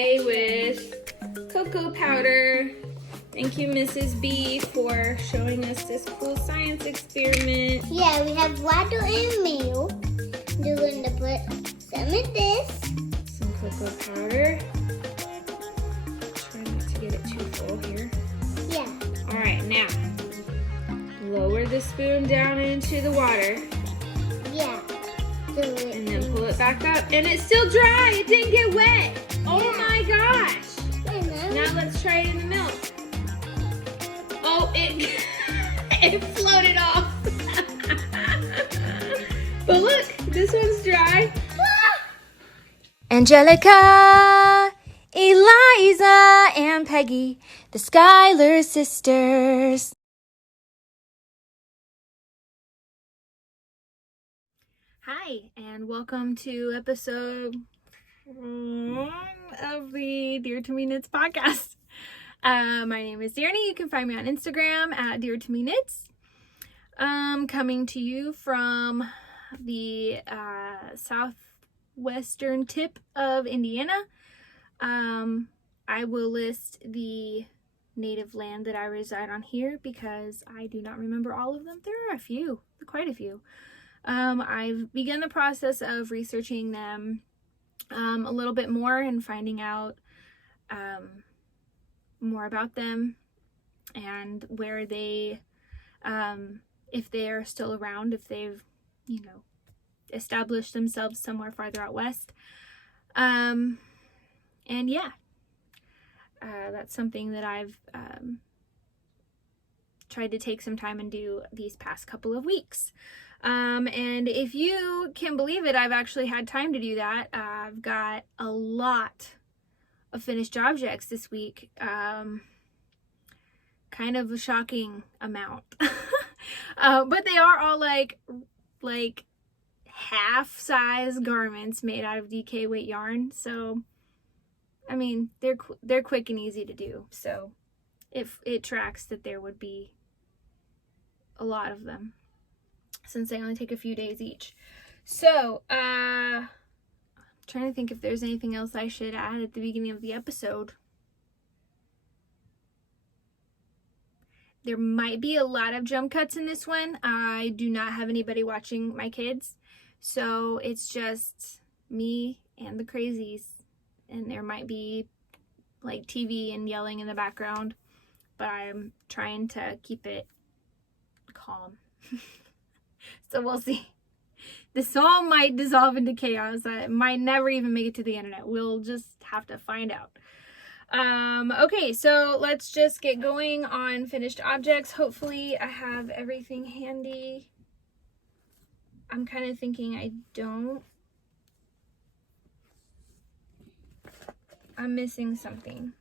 today with cocoa powder. Thank you, Mrs. B, for showing us this cool science experiment. Yeah, we have water and milk. We're going to put some of this. Some cocoa powder. Try not to get it too full here. Yeah. All right, now lower the spoon down into the water. Yeah. And then pull it back up. And it's still dry. It didn't get wet. Oh my gosh. Now let's try it in the milk. Oh, it it floated off. But look, this one's dry. Angelica, Eliza, and Peggy, the Schuyler sisters. Hi, and welcome to episode of the Dear to Me Knits podcast. My name is Tierney. You can find me on Instagram at Dear to Me Knits. Coming to you from the southwestern tip of Indiana. I will list the native land that I reside on here because I do not remember all of them. There are a few, quite a few. I've begun the process of researching them a little bit more and finding out more about them and where they, if they are still around, if they've, established themselves somewhere farther out west. And yeah, that's something that I've tried to take some time and do these past couple of weeks. And if you can believe it, I've actually had time to do that. I've got a lot of finished objects this week. Kind of a shocking amount. But they are all like half-size garments made out of DK weight yarn. So, I mean, they're quick and easy to do. So, if it tracks that there would be a lot of them, since they only take a few days each. So, I'm trying to think if there's anything else I should add at the beginning of the episode. There might be a lot of jump cuts in this one. I do not have anybody watching my kids, so it's just me and the crazies, and there might be like TV and yelling in the background, but I'm trying to keep it calm. So we'll see. This all might dissolve into chaos. I might never even make it to the internet. We'll just have to find out. Okay, so let's just get going on finished objects. Hopefully I have everything handy. I'm kind of thinking I don't. I'm missing something.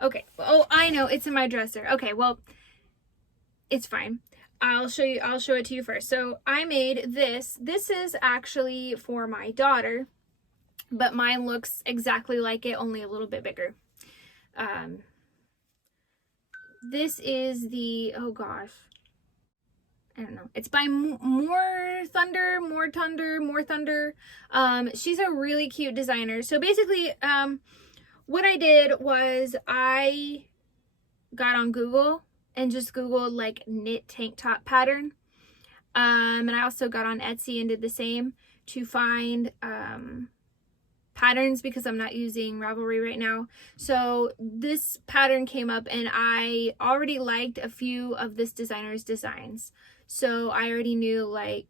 Okay. Oh, I know. It's in my dresser. Okay, well, it's fine. I'll show it to you first. So I made this. This is actually for my daughter, but mine looks exactly like it, only a little bit bigger. This is the, oh gosh, I don't know. It's by More Thunder. She's a really cute designer. So basically, what I did was I got on Google and just Googled like knit tank top pattern. And I also got on Etsy and did the same to find patterns because I'm not using Ravelry right now. So this pattern came up and I already liked a few of this designer's designs. So I already knew, like,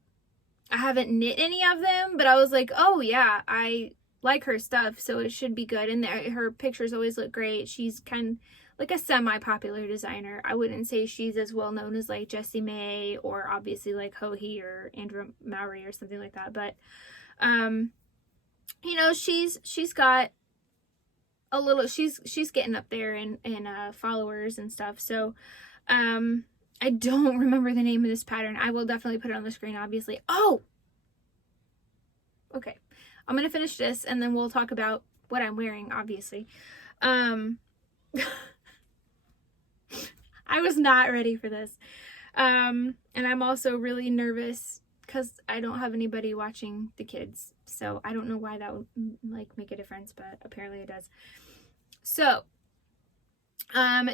I haven't knit any of them, but I was like, oh yeah, I like her stuff, so it should be good. And her pictures always look great. She's kind of like a semi-popular designer. I wouldn't say she's as well known as like Jessie May or obviously like Joji or Andrew Mowry or something like that. But, she's got a little, she's getting up there in followers and stuff. So, I don't remember the name of this pattern. I will definitely put it on the screen, obviously. Oh! Okay. I'm going to finish this and then we'll talk about what I'm wearing, obviously. I was not ready for this. And I'm also really nervous because I don't have anybody watching the kids. So I don't know why that would like make a difference, but apparently it does. So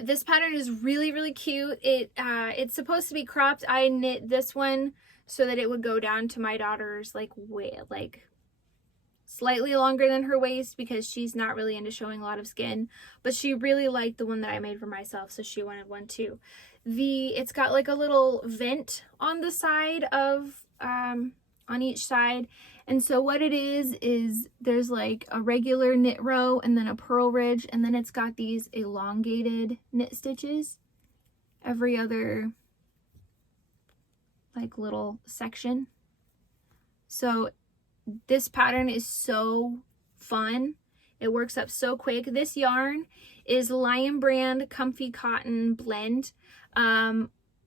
this pattern is really, really cute. It's supposed to be cropped. I knit this one so that it would go down to my daughter's like slightly longer than her waist, because she's not really into showing a lot of skin, but she really liked the one that I made for myself, so she wanted one too. It's got like a little vent on the side of on each side, and so what it is there's like a regular knit row and then a purl ridge, and then it's got these elongated knit stitches every other like little section. So this pattern is so fun. It works up so quick. This yarn is Lion Brand Comfy Cotton Blend.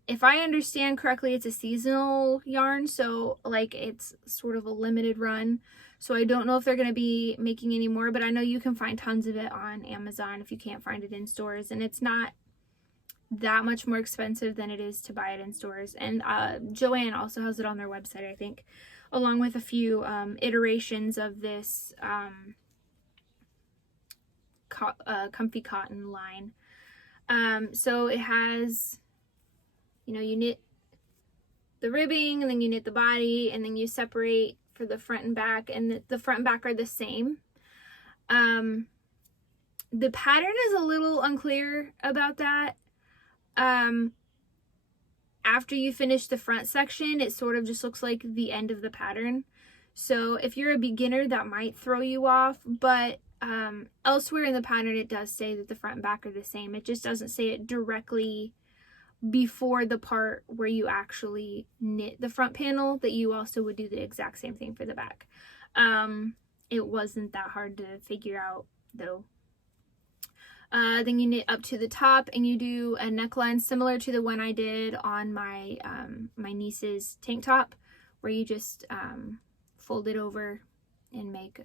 If I understand correctly, it's a seasonal yarn, so like it's sort of a limited run. So I don't know if they're going to be making any more, but I know you can find tons of it on Amazon if you can't find it in stores, and it's not that much more expensive than it is to buy it in stores. And Joann also has it on their website, I think, along with a few iterations of this comfy cotton line. So it has, you know, you knit the ribbing, and then you knit the body, and then you separate for the front and back, and the front and back are the same. The pattern is a little unclear about that. After you finish the front section, it sort of just looks like the end of the pattern. So if you're a beginner, that might throw you off, but elsewhere in the pattern it does say that the front and back are the same. It just doesn't say it directly before the part where you actually knit the front panel, that you also would do the exact same thing for the back. It wasn't that hard to figure out though. Then you knit up to the top, and you do a neckline similar to the one I did on my my niece's tank top, where you just fold it over and make.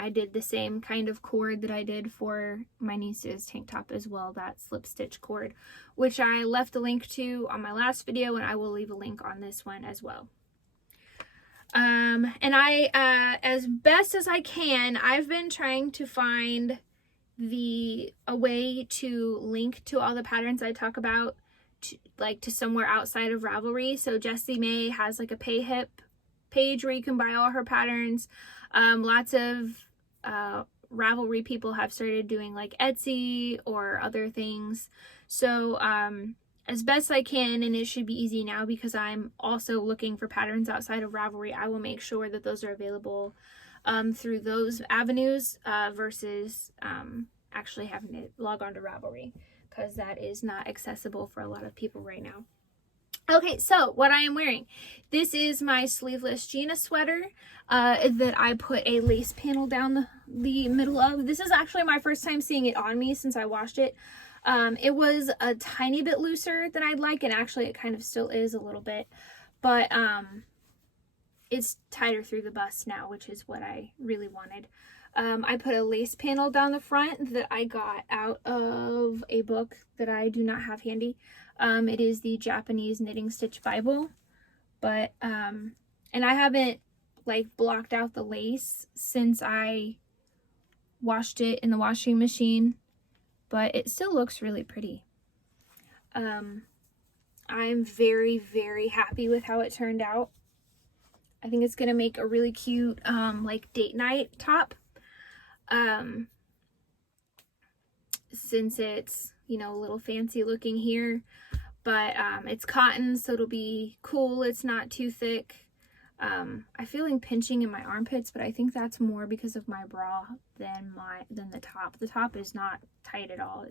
I did the same kind of cord that I did for my niece's tank top as well, that slip stitch cord, which I left a link to on my last video, and I will leave a link on this one as well. And I, as best as I can, I've been trying to find a way to link to all the patterns I talk about to somewhere outside of Ravelry. So Jessie May has like a Payhip page where you can buy all her patterns. Lots of Ravelry people have started doing like Etsy or other things. So as best I can, and it should be easy now because I'm also looking for patterns outside of Ravelry, I will make sure that those are available through those avenues versus actually having to log on to Ravelry, because that is not accessible for a lot of people right now. Okay, so what I am wearing. This is my sleeveless Gina sweater that I put a lace panel down the middle of. This is actually my first time seeing it on me since I washed it. It was a tiny bit looser than I'd like, and actually it kind of still is a little bit, but it's tighter through the bust now, which is what I really wanted. I put a lace panel down the front that I got out of a book that I do not have handy. It is the Japanese Knitting Stitch Bible, but and I haven't like blocked out the lace since I washed it in the washing machine, but it still looks really pretty. I'm very, very happy with how it turned out. I think it's gonna make a really cute like date night top. Since it's, you know, a little fancy looking here, but it's cotton, so it'll be cool. It's not too thick. I'm feeling pinching in my armpits, but I think that's more because of my bra than the top. The top is not tight at all.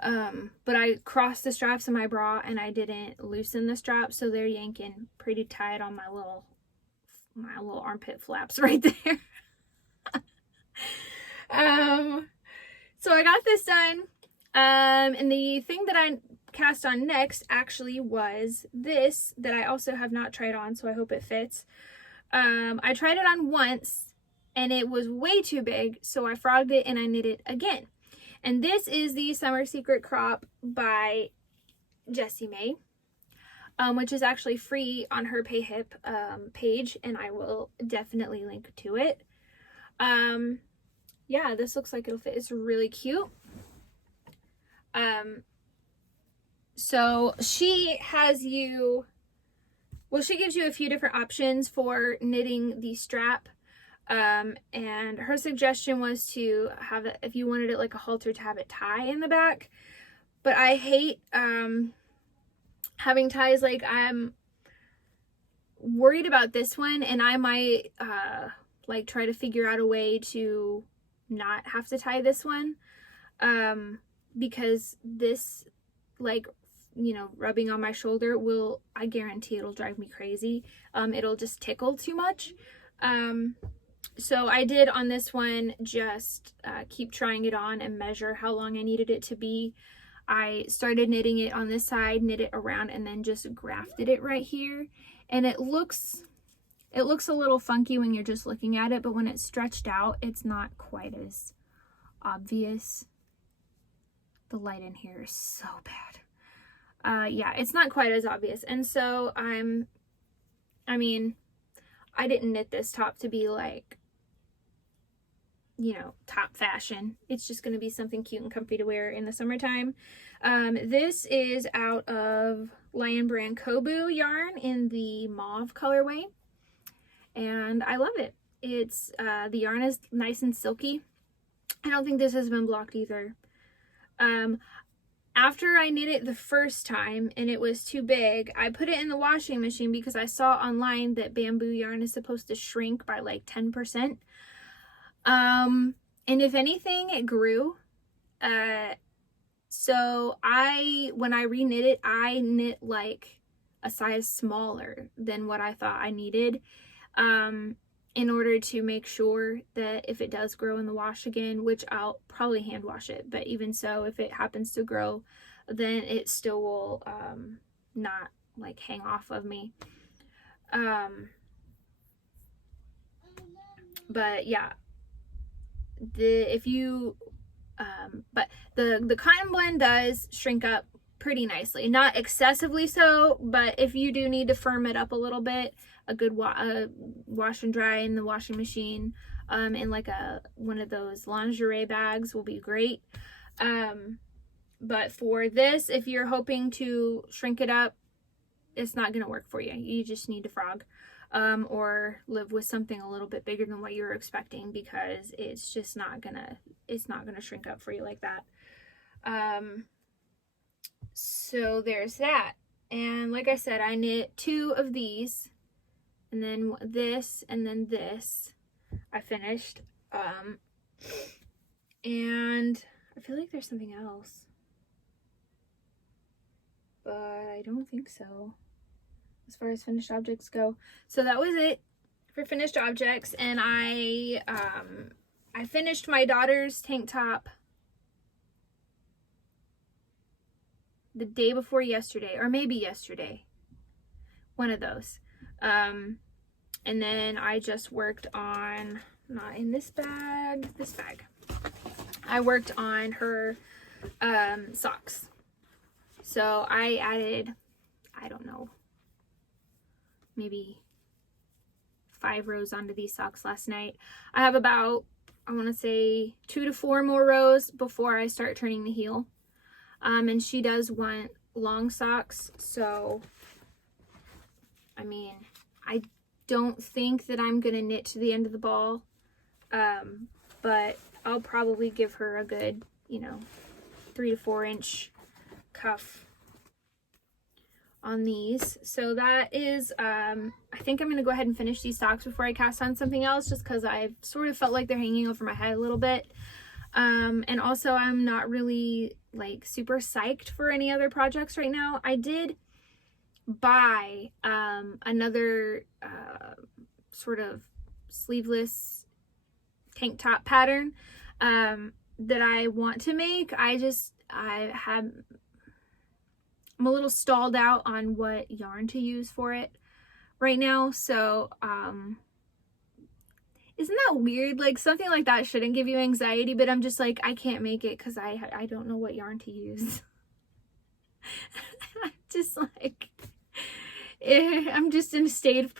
But I crossed the straps in my bra and I didn't loosen the straps, so they're yanking pretty tight on my little armpit flaps right there. So I got this done. And the thing that I cast on next actually was this that I also have not tried on, so I hope it fits. I tried it on once and it was way too big, so I frogged it and I knit it again. And this is the Summer Secret Crop by Jessie May, which is actually free on her Payhip page, and I will definitely link to it. yeah, this looks like it'll fit. It's really cute. So she has you, well, she gives you a few different options for knitting the strap. And her suggestion was to have it, if you wanted it like a halter, to have it tie in the back. But I hate having ties. Like, I'm worried about this one, and I might like try to figure out a way to not have to tie this one, because this, like, you know, rubbing on my shoulder will, I guarantee it'll drive me crazy. It'll just tickle too much. So I did on this one just keep trying it on and measure how long I needed it to be. I started knitting it on this side, knit it around, and then just grafted it right here. And it looks a little funky when you're just looking at it, but when it's stretched out, it's not quite as obvious. The light in here is so bad. Yeah, it's not quite as obvious. And so I mean, I didn't knit this top to be like, you know, top fashion. It's just going to be something cute and comfy to wear in the summertime. This is out of Lion Brand Kobu yarn in the mauve colorway, and I love it. It's the yarn is nice and silky. I don't think this has been blocked either. After I knit it the first time and it was too big, I put it in the washing machine because I saw online that bamboo yarn is supposed to shrink by like 10%. And if anything, it grew. So when I reknit it, I knit like a size smaller than what I thought I needed, in order to make sure that if it does grow in the wash again, which I'll probably hand wash it, but even so, if it happens to grow, then it still will not like hang off of me. But yeah, but the cotton blend does shrink up pretty nicely, not excessively so, but if you do need to firm it up a little bit, a good wash and dry in the washing machine, in like one of those lingerie bags will be great. But for this, if you're hoping to shrink it up, it's not gonna work for you. You just need to frog, or live with something a little bit bigger than what you were expecting, because it's just not gonna shrink up for you like that. So there's that. And like I said, I knit 2 of these, and then this, and then this I finished. And I feel like there's something else, but I don't think so as far as finished objects go. So that was it for finished objects. And I finished my daughter's tank top the day before yesterday, or maybe yesterday, one of those. And then I just worked on, not in this bag, I worked on her socks. So I added, I don't know, maybe 5 rows onto these socks last night. I have about, I want to say 2 to 4 more rows before I start turning the heel. And she does want long socks, so I mean, I don't think that I'm gonna knit to the end of the ball, but I'll probably give her a good, 3 to 4 inch cuff on these. So that is, I think I'm gonna go ahead and finish these socks before I cast on something else, just because I've sort of felt like they're hanging over my head a little bit. And also I'm not really like super psyched for any other projects right now. I did buy another sort of sleeveless tank top pattern that I want to make. I'm a little stalled out on what yarn to use for it right now. So isn't that weird? Like, something like that shouldn't give you anxiety, but I'm just like, I can't make it because I don't know what yarn to use. I'm just like, I'm just in a state of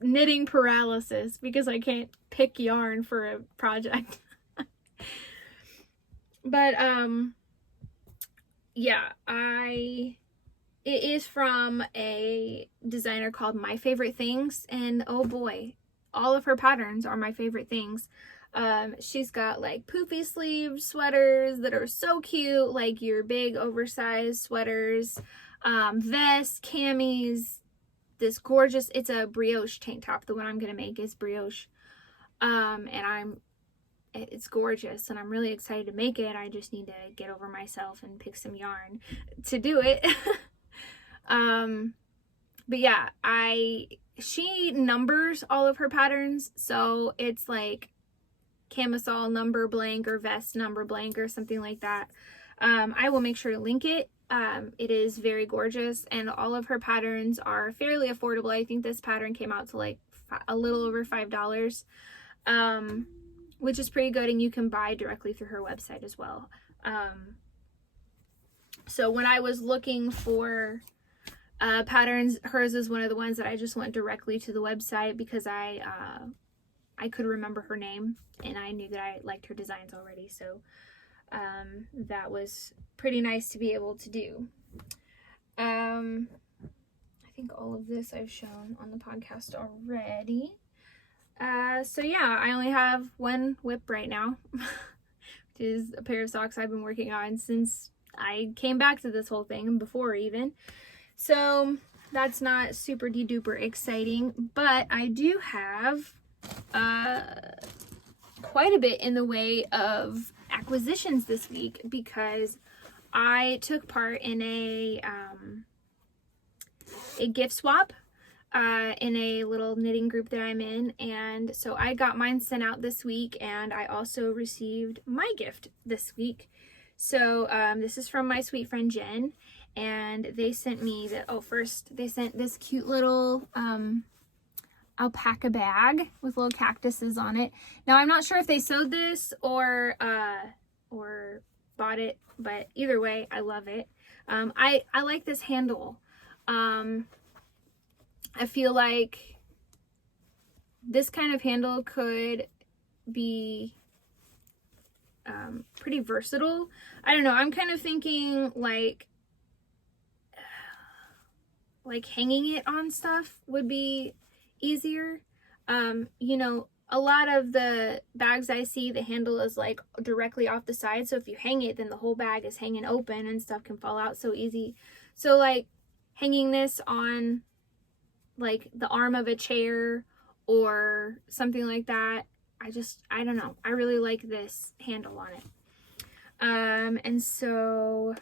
knitting paralysis because I can't pick yarn for a project. But, yeah, it is from a designer called My Favorite Things, and oh boy, all of her patterns are my favorite things. She's got like poofy sleeve sweaters that are so cute, like your big oversized sweaters, vests, camis, this gorgeous, it's a brioche tank top. The one I'm gonna make is brioche. And it's gorgeous and I'm really excited to make it. I just need to get over myself and pick some yarn to do it. But yeah, she numbers all of her patterns, so it's like camisole number blank or vest number blank or something like that. I will make sure to link it. It is very gorgeous, and all of her patterns are fairly affordable. I think this pattern came out to like a little over $5, which is pretty good, and you can buy directly through her website as well. So when I was looking for patterns, hers is one of the ones that I just went directly to the website because I could remember her name and I knew that I liked her designs already. So that was pretty nice to be able to do. I think all of this I've shown on the podcast already. So yeah, I only have one whip right now, which is a pair of socks I've been working on since I came back to this whole thing and before even. So that's not super duper exciting, but I do have quite a bit in the way of acquisitions this week because I took part in a gift swap in a little knitting group that I'm in, and so I got mine sent out this week, and I also received my gift this week. So this is from my sweet friend Jen, and they sent me first they sent this cute little alpaca bag with little cactuses on it. Now I'm not sure if they sewed this or bought it, but either way I love it. I like this handle. I feel like this kind of handle could be pretty versatile. I don't know, I'm kind of thinking like hanging it on stuff would be easier. You know, a lot of the bags I see, the handle is like directly off the side, so if you hang it, then the whole bag is hanging open and stuff can fall out so easy. So like hanging this on like the arm of a chair or something like that, I don't know, I really like this handle on it. And so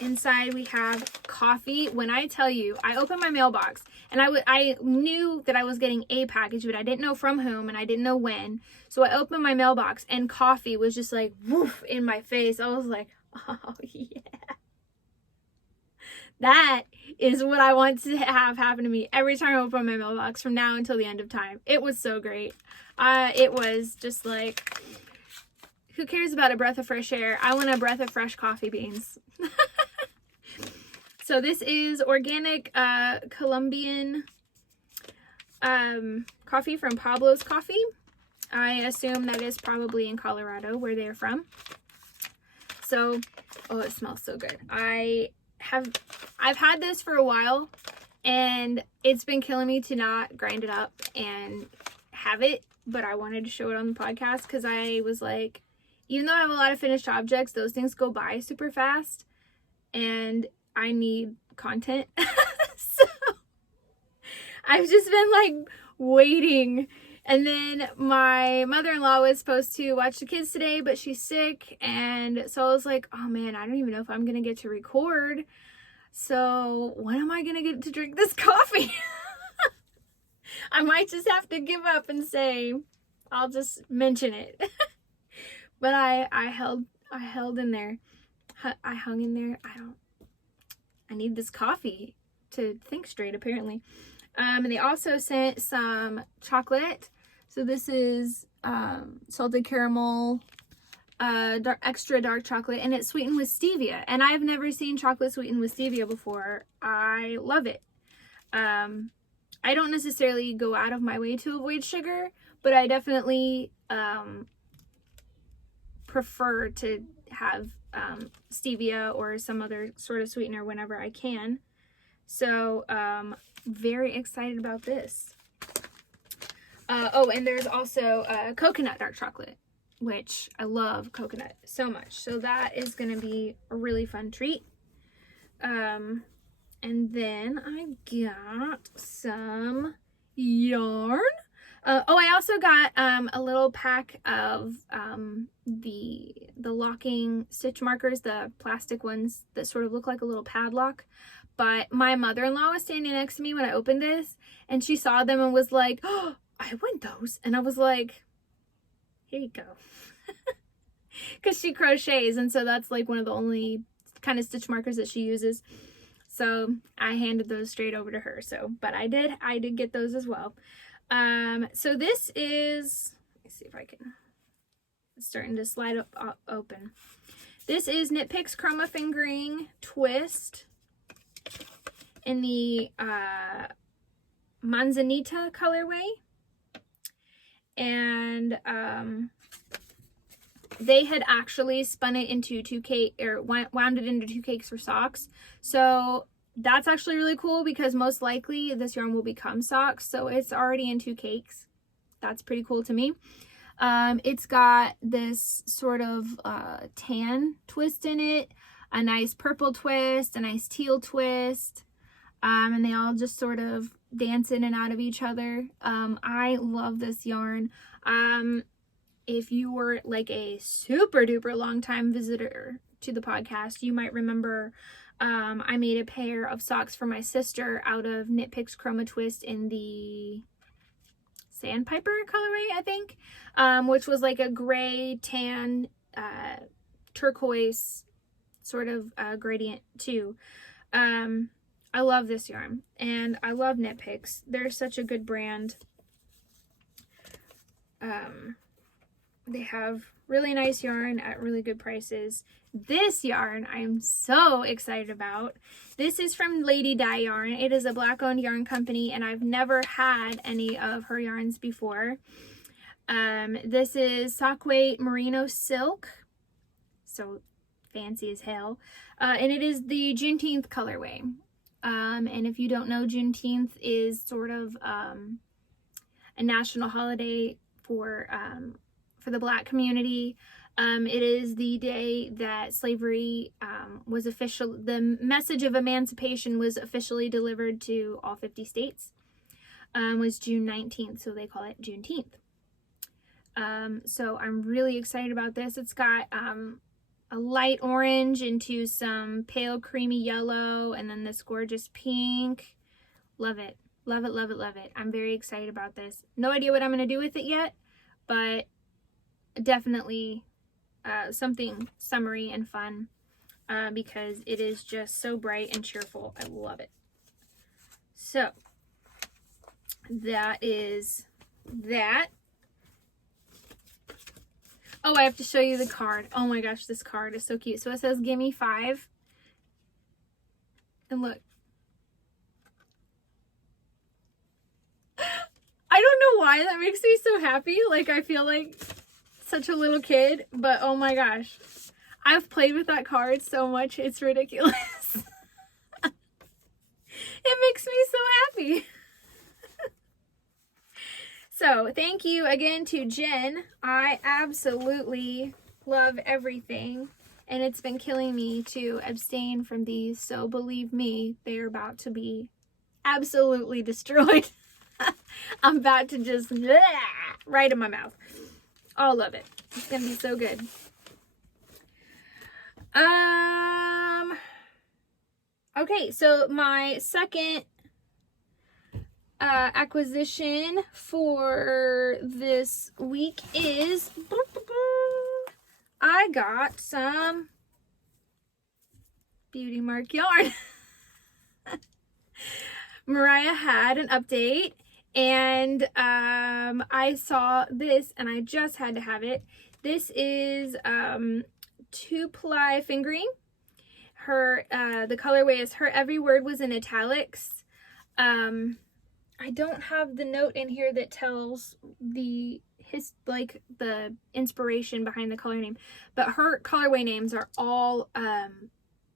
inside we have coffee. When I tell you, I opened my mailbox and I knew that I was getting a package, but I didn't know from whom and I didn't know when. So I opened my mailbox and coffee was just like woof in my face. I was like, oh yeah. That is what I want to have happen to me every time I open my mailbox from now until the end of time. It was so great. It was just like, who cares about a breath of fresh air? I want a breath of fresh coffee beans. So this is organic Colombian coffee from Pablo's Coffee. I assume that is probably in Colorado where they're from. So, oh, it smells so good. I've had this for a while and it's been killing me to not grind it up and have it, but I wanted to show it on the podcast because I was like, even though I have a lot of finished objects, those things go by super fast and I need content. So I've just been like waiting. And then my mother-in-law was supposed to watch the kids today, but she's sick. And so I was like, oh man, I don't even know if I'm going to get to record. So when am I going to get to drink this coffee? I might just have to give up and say, I'll just mention it. But I held in there. I hung in there. I need this coffee to think straight, apparently. And they also sent some chocolate. So this is salted caramel, extra dark chocolate, and it's sweetened with stevia. And I've never seen chocolate sweetened with stevia before. I love it. I don't necessarily go out of my way to avoid sugar, but I definitely prefer to have stevia or some other sort of sweetener whenever I can. So very excited about this. Oh, and there's also coconut dark chocolate, which I love coconut so much. So that is going to be a really fun treat. And then I got some yarn. I also got a little pack of the locking stitch markers, the plastic ones that sort of look like a little padlock. But my mother-in-law was standing next to me when I opened this, and she saw them and was like, "Oh, I want those." And I was like, "Here you go." Because she crochets, and so that's like one of the only kind of stitch markers that she uses. So I handed those straight over to her. So, but I did get those as well. So this is, let me see if I can, it's starting to slide up open. This is Knit Picks Chroma Fingering Twist in the Manzanita colorway. And they had actually spun it into wound it into 2 cakes for socks. So that's actually really cool because most likely this yarn will become socks. So it's already in 2 cakes. That's pretty cool to me. It's got this sort of tan twist in it, a nice purple twist, a nice teal twist, and they all just sort of dance in and out of each other. I love this yarn. If you were like a super duper long time visitor to the podcast, you might remember I made a pair of socks for my sister out of Knit Picks Chroma Twist in the Sandpiper colorway, I think, which was like a gray, tan, turquoise sort of gradient too. I love this yarn, and I love Knit Picks. They're such a good brand. They have really nice yarn at really good prices. This yarn I'm so excited about. This is from Lady Dye Yarn. It is a black owned yarn company, and I've never had any of her yarns before. This is sock weight merino silk, so fancy as hell, and it is the Juneteenth colorway. And if you don't know, Juneteenth is sort of a national holiday for the Black community. It is the day that slavery was the message of emancipation was officially delivered to all 50 states. Was June 19th, so they call it Juneteenth. So I'm really excited about this. It's got a light orange into some pale creamy yellow, and then this gorgeous pink. Love it. Love it, love it, love it. I'm very excited about this. No idea what I'm going to do with it yet, but definitely something summery and fun because it is just so bright and cheerful. I love it. So that is that. Oh, I have to show you the card. Oh my gosh, this card is so cute. So it says, "Gimme 5." And look. I don't know why that makes me so happy. Like, I feel like such a little kid, but oh my gosh. I've played with that card so much, it's ridiculous. It makes me so happy. So, thank you again to Jen. I absolutely love everything, and it's been killing me to abstain from these, so believe me, they're about to be absolutely destroyed. I'm about to just right in my mouth. All love it. It's gonna be so good. Okay, so my second acquisition for this week is I got some Beauty Mark yarn. Mariah had an update, and I saw this and I just had to have it. This is 2-ply fingering. Her the colorway is Her Every Word Was in Italics. I don't have the note in here that tells the like the inspiration behind the color name, but her colorway names are all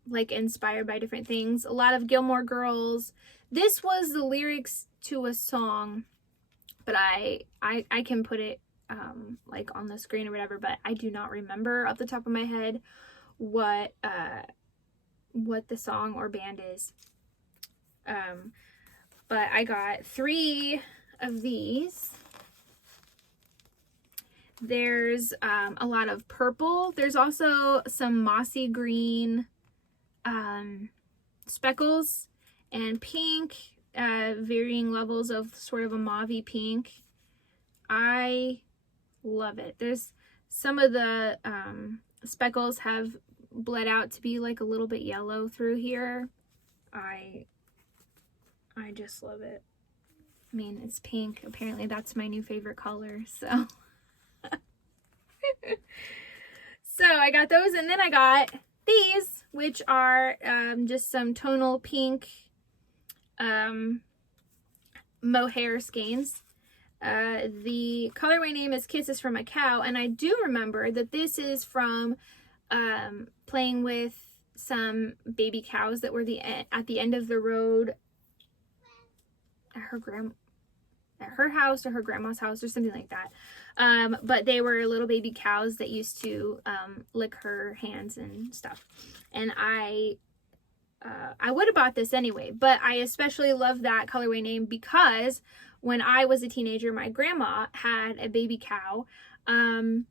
like inspired by different things. A lot of Gilmore Girls. This was the lyrics to a song, but I can put it like on the screen or whatever, but I do not remember off the top of my head what the song or band is. But I got 3 of these. There's a lot of purple. There's also some mossy green speckles and pink, varying levels of sort of a mauvey pink. I love it. There's some of the speckles have bled out to be like a little bit yellow through here. I just love it. I mean, it's pink. Apparently that's my new favorite color, so. So I got those, and then I got these, which are just some tonal pink mohair skeins. The colorway name is Kisses from a Cow, and I do remember that this is from playing with some baby cows that were at the end of the road at her house or her grandma's house or something like that. But they were little baby cows that used to lick her hands and stuff. And I would have bought this anyway, but I especially love that colorway name because when I was a teenager, my grandma had a baby cow, and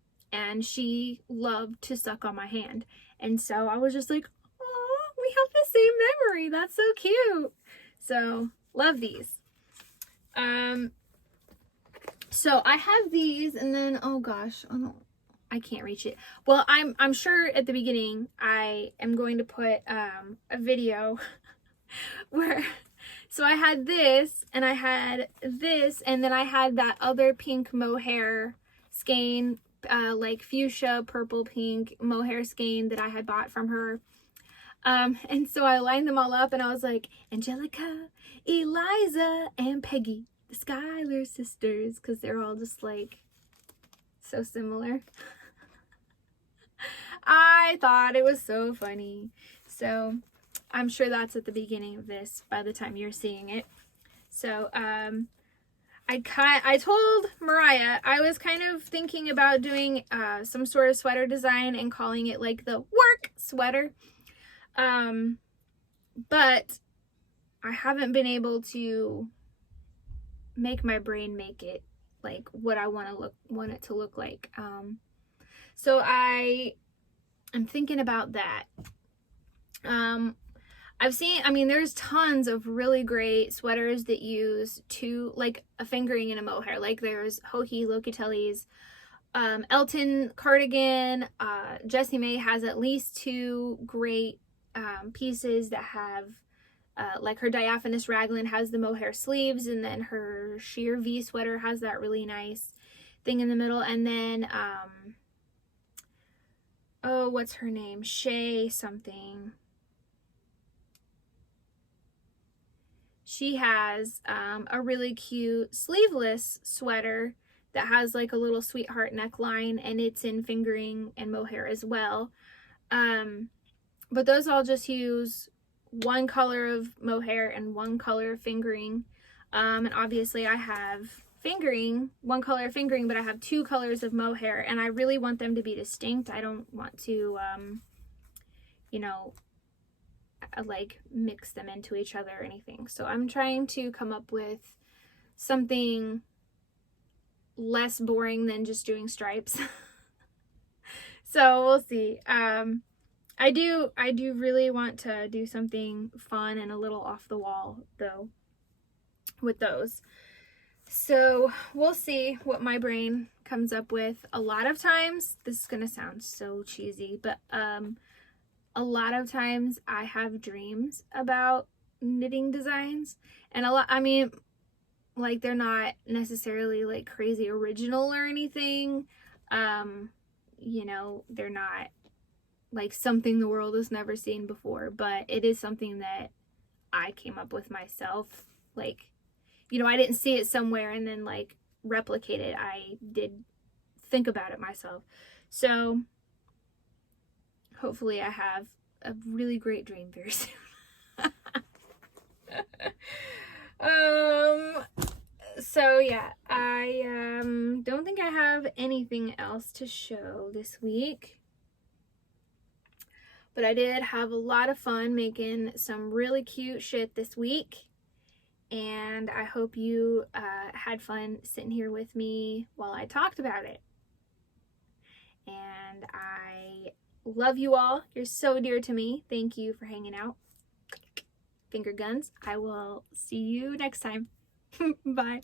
she loved to suck on my hand. And so I was just like, oh, we have the same memory. That's so cute. So love these. So I have these, and then, oh gosh, oh no, I can't reach it. Well, I'm sure at the beginning I am going to put a video where, so I had this, and I had this, and then I had that other pink mohair skein, like fuchsia, purple, pink mohair skein that I had bought from her. And so I lined them all up, and I was like, Angelica, Eliza, and Peggy, the Schuyler sisters, because they're all just like so similar. I thought it was so funny. So I'm sure that's at the beginning of this by the time you're seeing it. So I told Mariah I was kind of thinking about doing some sort of sweater design and calling it like the work sweater. But I haven't been able to make my brain make it like what I want it to look like. So I'm thinking about that. I've seen, I mean, there's tons of really great sweaters that use like a fingering and a mohair. Like there's Joji Locatelli's Elton cardigan. Jessie May has at least 2 great pieces that have like her diaphanous raglan has the mohair sleeves, and then her sheer V sweater has that really nice thing in the middle. And then oh, what's her name? Shay something. She has a really cute sleeveless sweater that has like a little sweetheart neckline, and it's in fingering and mohair as well. But those all just use one color of mohair and one color of fingering. And obviously I have one color of fingering, but I have 2 colors of mohair, and I really want them to be distinct. I don't want to, you know, like mix them into each other or anything. So I'm trying to come up with something less boring than just doing stripes. So we'll see. I do really want to do something fun and a little off the wall though with those. So we'll see what my brain comes up with. A lot of times, this is gonna sound so cheesy, but a lot of times I have dreams about knitting designs, and I mean, like, they're not necessarily like crazy original or anything. You know, they're not like something the world has never seen before, but it is something that I came up with myself. Like, you know, I didn't see it somewhere and then like replicate it. I did think about it myself. So hopefully I have a really great dream very soon. So yeah, I don't think I have anything else to show this week. But I did have a lot of fun making some really cute shit this week. And I hope you had fun sitting here with me while I talked about it. And I love you all. You're so dear to me. Thank you for hanging out. Finger guns. I will see you next time. Bye.